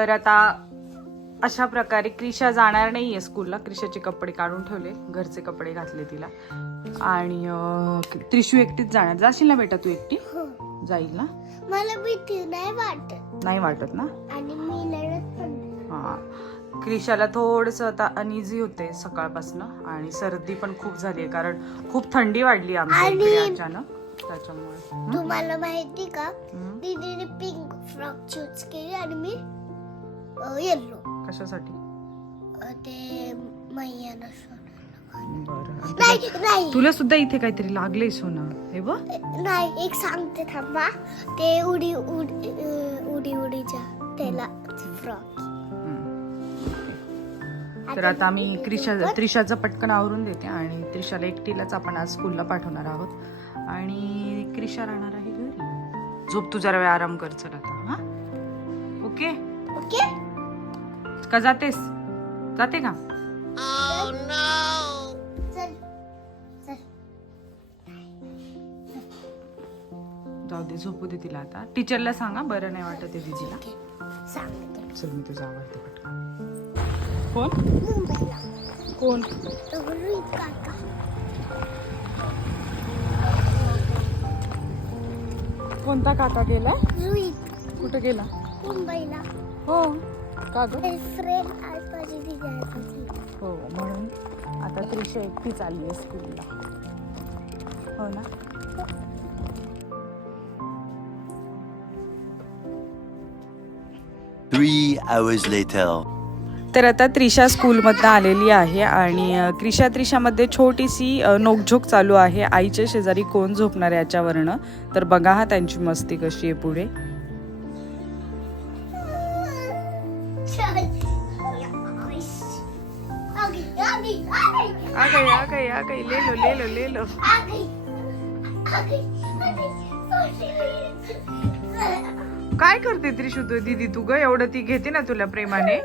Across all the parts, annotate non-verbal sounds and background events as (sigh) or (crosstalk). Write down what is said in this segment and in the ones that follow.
तर आता अशा प्रकारे क्रिशा जाणार नाहीये स्कूलला क्रिशाचे कपडे काढून ठेवले घरचे कपडे घातले तिला. आणि त्रिशू एकटीच जाणार. जाशील ना बेटा तू एकटी? हो. जाईल ना? मला भीती नाही वाटत. नाही वाटत ना? आणि मी लढत पण नाही. हा. क्रिशाला थोडस आता अनइझी होते सकाळपासून. आणि सर्दी पण खूप झाली आहे कारण खूप थंडी वाढली आमच्या अचानक. त्याच्यामुळे? तुम्हाला माहिती का? दीदीने पिंक फ्रॉक चूज केली आणि मी येल्लो कशासाठी? ते मैयानं नाही नाही. तुला सुद्धा इथे काहीतरी लागलंय सोना हे बघ. नाही एक सांगते थांबा. ते उडी उडी उडी उडीच्या त्याला फ्रॉक. तर आता आम्ही क्रिशा त्रिशाचं पटकन आवरून देते आणि त्रिशाला एकटीलाच आपण आज स्कूलला पाठवणार आहोत. आणि क्रिशा राहणार आहे घरी. झोप तू जरा वेळ आराम कर चल आता हा? ओके? ओके? का जातेस? जाते का? चल. चल. जाऊ दे झोपू दे तिला आता. टीचरला सांगा बरं नाही वाटत आहे दीदीला. सांगते चल मी तुझा आवडते पटकन. कोण? मुंबईला. कोण? काका कोणता काका रोहित कुठे गेला? मुंबईला. हो. का ग? हो म्हणून आता त्रिशा एकटी चालली आहे स्कूलला. हो ना? Three hours later. तर आता त्रिशा स्कूलमधनं आलेली आहे आणि क्रिशा त्रिशामध्ये छोटीशी नोकझोक चालू आहे. आईच्या शेजारी कोण झोपणार याच्यावरनं? तर बघा हा त्यांची मस्ती कशी आहे पुढे. आ गई आ गई आ गई ले लो ले लो ले लो काय करते त्रिशू तू दीदी? तू ग एवढं ती घेते ना तुला प्रेमाने?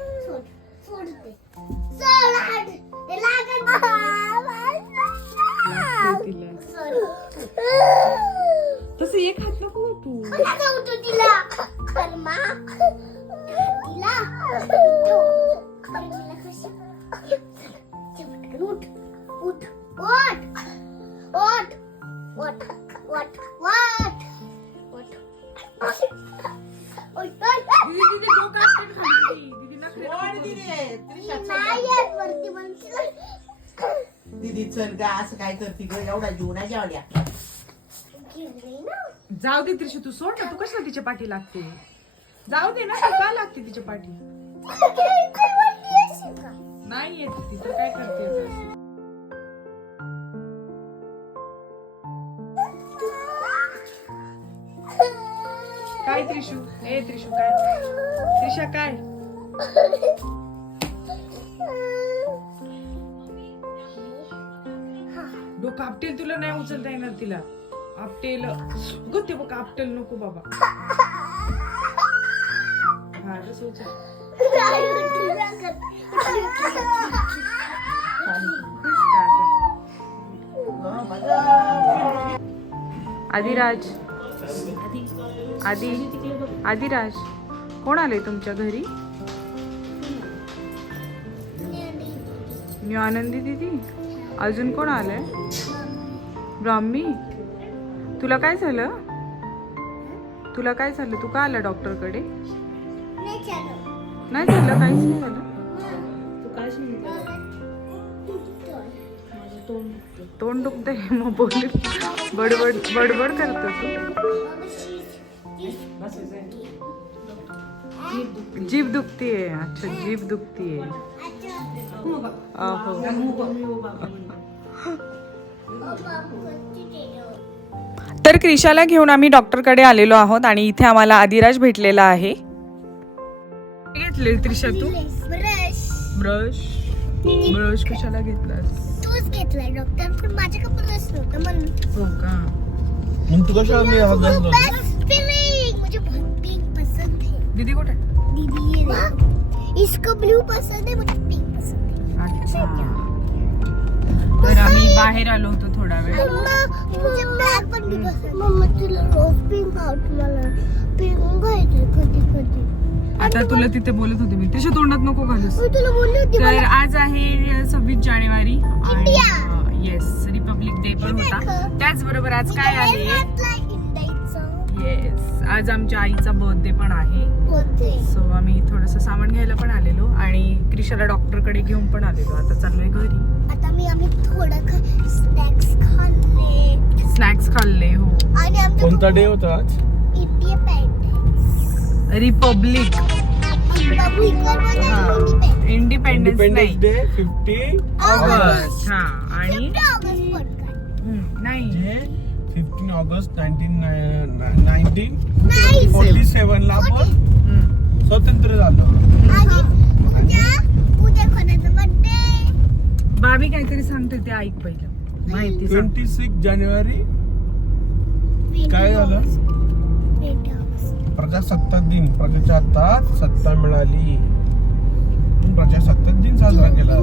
तसं एक हात नको तू. उठ दीदी चल गा असं काय करते ग? एवढा जीव नाही जेवल्या. जाऊ दे त्रिशू तू सोड ना. तू कशाला तिच्या पाठी लागते? जाऊ दे ना तू का लागते तिच्या पाठी? नाही येत ती तर काय करते काय त्रिशू? ए त्रिशू काय? त्रिशा काय? डोकं आपटेल तुला नाही उचलता येणार तिला. आपटेल ग ते बघ आपटेल नको बाबा. हा उचल. आदिराज. आदि आदिराज. कोण आले तुमच्या घरी? न्यू आनंदी दिदी. अजून कोण आलंय? ब्राह्मी तुला काय झालं? तुला काय झालं? तू का आला डॉक्टरकडे? नाही झालं. काहीच नाही झालं? तोंड दुखतंय. (laughs) मग बोल बडबड बडबड करतो तू. जीभ दुखतीये. अच्छा जीभ दुखतीये. तर क्रिशाला घेऊन आम्ही डॉक्टरकडे आलेलो आहोत आणि इथे आम्हाला आदिराज भेटलेला आहे. घेतले त्रिशा तू? ब्रश. ब्रश. ब्रश कशाला घेतलास? तूच घेतलाय डॉक्टर पण माझ्याकडे ब्रश नव्हतं म्हणून. हो का? मग तू कशा मी हा मुझे बहुत पिंक पसंद है दीदी कुठे? दीदी ये देखो इसको ब्लू पसंद है मुझे पिंक तर आम्ही बाहेर आलो होतो थोडा वेळ. आता तुला तिथे बोलत होते मी. त्याच्या तोंडात नको घालूस. तर आज आहे सव्वीस जानेवारी आणि येस रिपब्लिक डे पण होता. त्याचबरोबर आज काय आहे? येस. आज आमच्या आईचा बर्थडे पण आहे. सो आम्ही थोडंसं सामान घ्यायला पण आलेलो आणि क्रिशाला डॉक्टरकडे घेऊन पण आलेलो. आता चाललोय घरी. आता मी आम्ही थोडं स्नॅक्स खाल्ले. स्नॅक्स खाल्ले हो. आणि कोणता डे होता आज? Independence republic independence day fifty August हा. आणि? नाही. Fifteen August nineteen nineteen forty seven ला आपण हम्म. स्वतंत्र झालं. बाबी काहीतरी सांगते ते ऐक पहिलं. माहिती ट्वेंटी सिक्स जानेवारी काय झालं? प्रजासत्ताक दिन. प्रजासत्ताक सत्ता मिळाली. प्रजासत्ताक दिन साजरा केला.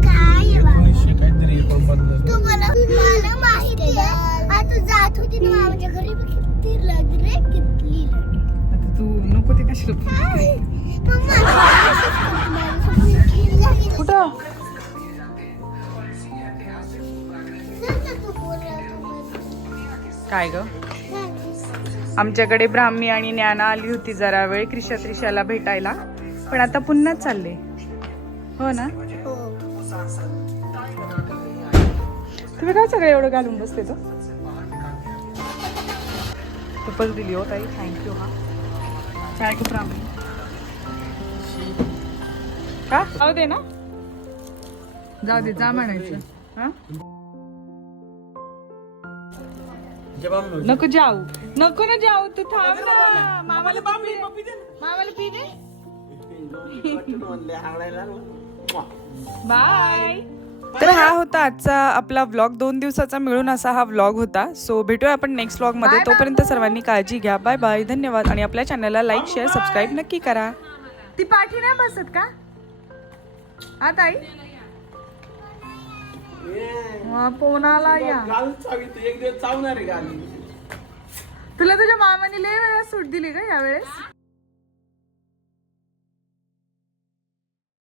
काय? एकोणीसशे काहीतरी काय ग? आमच्याकडे ब्राह्मी आणि ज्ञाना आली होती जरा वेळ क्रिशा त्रिशाला भेटायला. पण आता पुन्हा चालले. हो ना? तुम्ही काय सगळं एवढं घालून बसते तो खूपच दिली हो ताई. थँक्यू हा. Thank you Brahmi. का? जाऊ दे ना. जाऊ दे जा म्हणायचं. हा? नको जाऊ. नको ना जाऊ तू थांब ना. मामाला. मामाला पी दे बाय. तर हा होता आजचा आपला व्लॉग दोन दिवसाचा मिळून असा हा व्लॉग होता. सो भेटूया आपण नेक्स्ट व्लॉगमध्ये. तोपर्यंत सर्वांनी काळजी घ्या. बाय बाय धन्यवाद. आणि आपल्या चॅनलला लाईक शेअर सबस्क्राईब नक्की करा. ती पाठी नाही बसत का? ताई? हा, पोनाला या. एक दिवस चावणार आहे गाली तुला तुझ्या मामाने लय वेळा सूट दिली का यावेळेस.